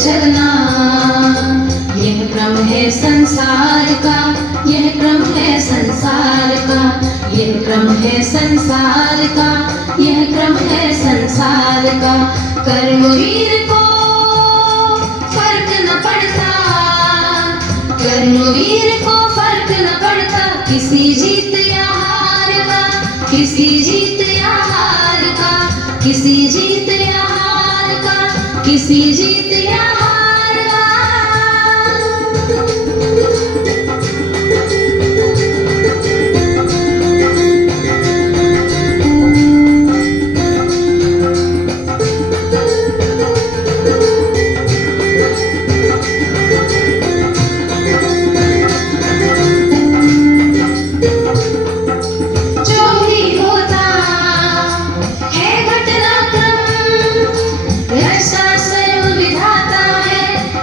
चलना। यह क्रम है संसार का, यह क्रम है संसार का, यह क्रम है संसार का, यह क्रम है संसार का। कर्मवीर को फर्क न पड़ता, कर्मवीर को फर्क न पड़ता, किसी जीत या हार का, किसी जीत या हार का, किसी जीत या हार का, किसी जीत या हार का।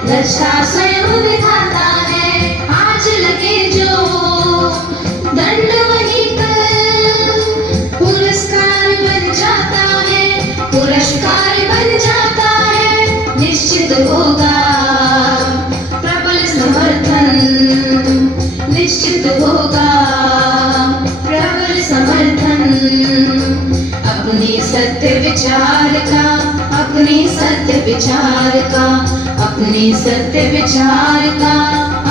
रक्षा स्वयं विधाता है, आज लगे जो दंड वही कल पुरस्कार बन जाता है, पुरस्कार बन जाता है। निश्चित होगा प्रबल समर्थन, निश्चित होगा प्रबल समर्थन। अपने सत्य विचार का, अपने सत्य विचार का, अपने सत्य विचार का,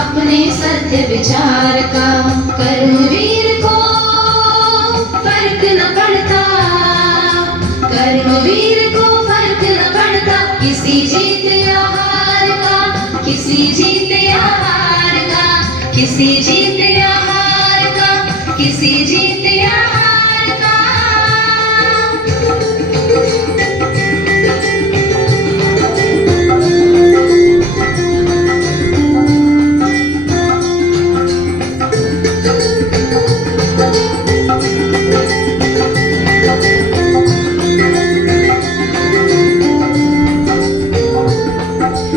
अपने सत्य विचार का। कर्मवीर को फर्क न पड़ता, कर्मवीर को फर्क न पड़ता, किसी जीत या हार का, किसी जीत या हार का, किसी जीत या हार का, किसी जीत या हार का।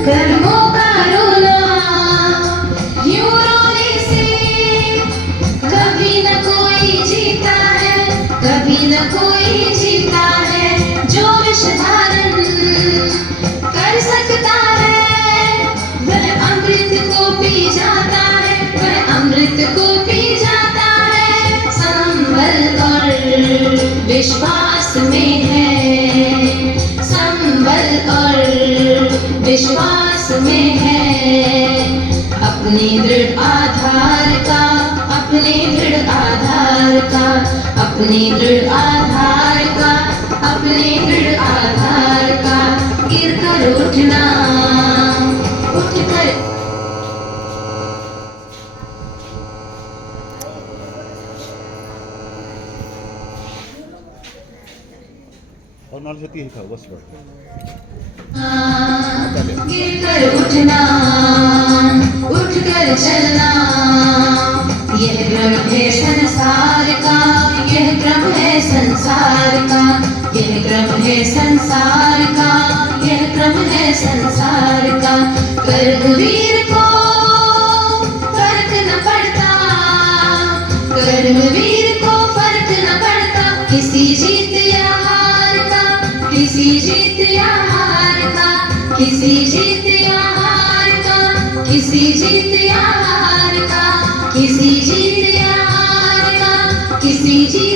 कर्मों का रोना यूं रोने से कभी न कोई जीता है, कभी न कोई जीता है। जो विष धारण कर सकता है वह अमृत को पी जाता है, वह अमृत को पी जाता है। संबल और विश्वास में है, संबल और विश्वास में है। अपने दृढ़ आधार का, अपने दृढ़ आधार का, अपने दृढ़ आधार का, अपने दृढ़ आधार का। गिर कर उठना, उठ कर। और नाल से लिखा बस गिर कर उठना, उठ कर चलना। यह क्रम है संसार का, यह क्रम है संसार का, यह क्रम है संसार का, यह क्रम है संसार का। कर्मवीर को फर्क न पड़ता, कर्मवीर को फर्क न पड़ता, किसी जीत या हार का, किसी जीत या हार का, किसी जीत या हार का, किसी जीत या हार का, किसी जीत या हार का, किसी जीत